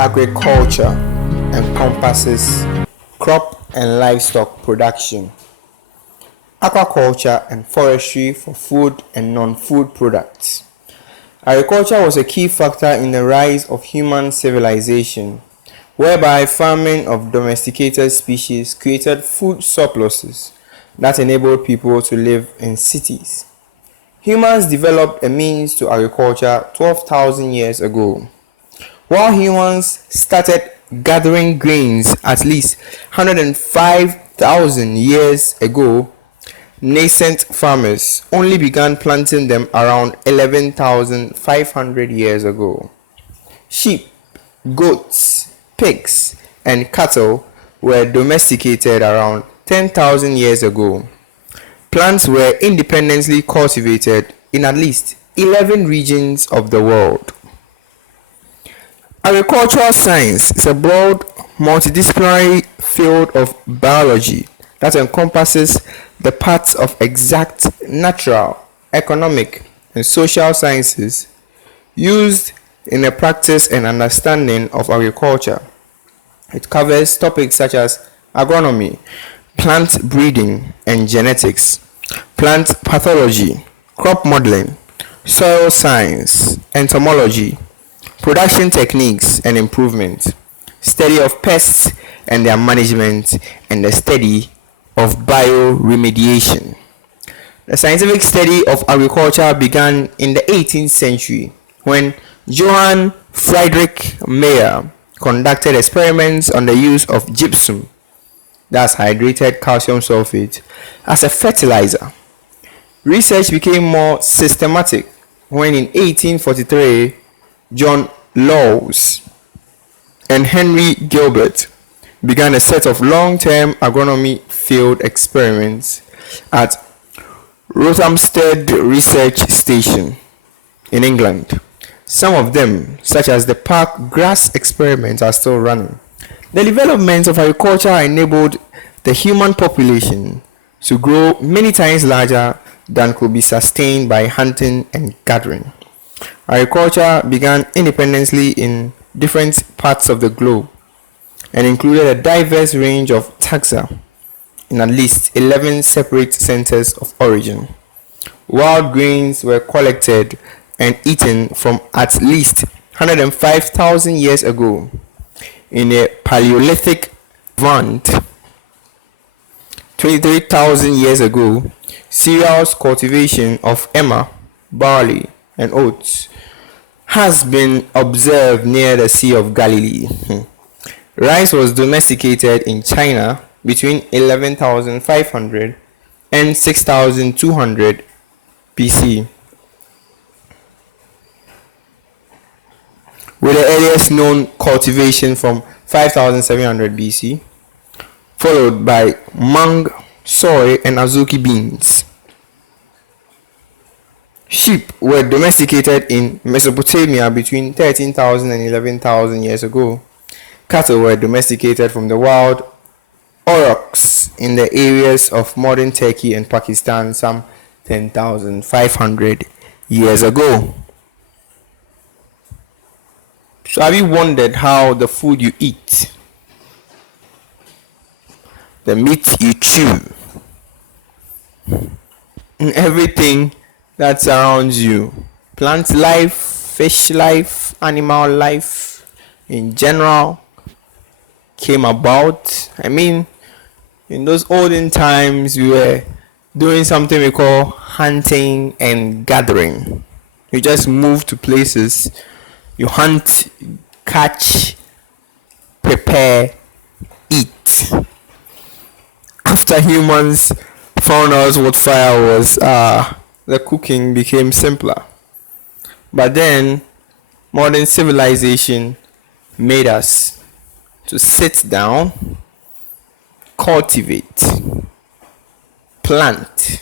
Agriculture encompasses crop and livestock production, aquaculture and forestry for food and non-food products. Agriculture was a key factor in the rise of human civilization, whereby farming of domesticated species created food surpluses that enabled people to live in cities. Humans developed a means to agriculture 12,000 years ago. While humans started gathering grains at least 105,000 years ago, nascent farmers only began planting them around 11,500 years ago. Sheep, goats, pigs, and cattle were domesticated around 10,000 years ago. Plants were independently cultivated in at least 11 regions of the world. Agricultural science is a broad, multidisciplinary field of biology that encompasses the parts of exact natural, economic, and social sciences used in the practice and understanding of agriculture. It covers topics such as agronomy, plant breeding and genetics, plant pathology, crop modeling, soil science, entomology, production techniques and improvement, study of pests and their management, and the study of bioremediation. The scientific study of agriculture began in the 18th century when Johann Friedrich Mayer conducted experiments on the use of gypsum, that's hydrated calcium sulfate, as a fertilizer. Research became more systematic when in 1843 John Laws and Henry Gilbert began a set of long-term agronomy field experiments at Rothamsted Research Station in England. Some of them, such as the park grass experiment, are still running. The development of agriculture enabled the human population to grow many times larger than could be sustained by hunting and gathering. Agriculture began independently in different parts of the globe and included a diverse range of taxa in at least 11 separate centers of origin. Wild grains were collected and eaten from at least 105,000 years ago. In a Paleolithic Levant, 23,000 years ago, cereals cultivation of emmer, barley, and oats has been observed near the Sea of Galilee. Rice was domesticated in China between 11,500 and 6,200 BC, with the earliest known cultivation from 5,700 BC, followed by mung, soy, and azuki beans. Sheep were domesticated in Mesopotamia between 13,000 and 11,000 years ago. Cattle were domesticated from the wild aurochs in the areas of modern Turkey and Pakistan some 10,500 years ago. So have you wondered how the food you eat, the meat you chew, and everything that surrounds you, plant life, fish life, animal life in general, came about? I mean, in those olden times, we were doing something we call hunting and gathering. You just move to places, you hunt, catch, prepare, eat. After humans found out what fire was, the cooking became simpler. But then modern civilization made us to sit down, cultivate, plant,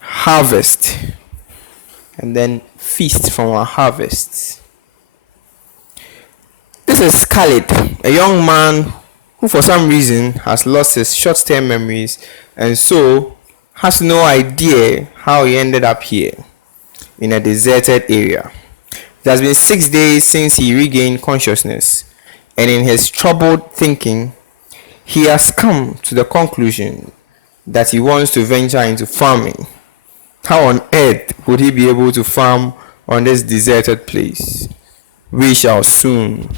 harvest, and then feast from our harvests. This is Khalid, a young man who for some reason has lost his short-term memories and so has no idea how he ended up here in a deserted area. It has been 6 days since he regained consciousness, and in his troubled thinking, he has come to the conclusion that he wants to venture into farming. How on earth would he be able to farm on this deserted place? We shall soon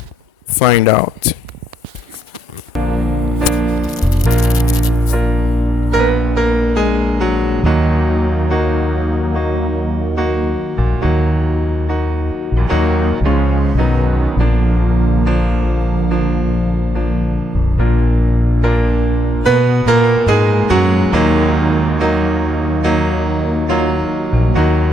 find out.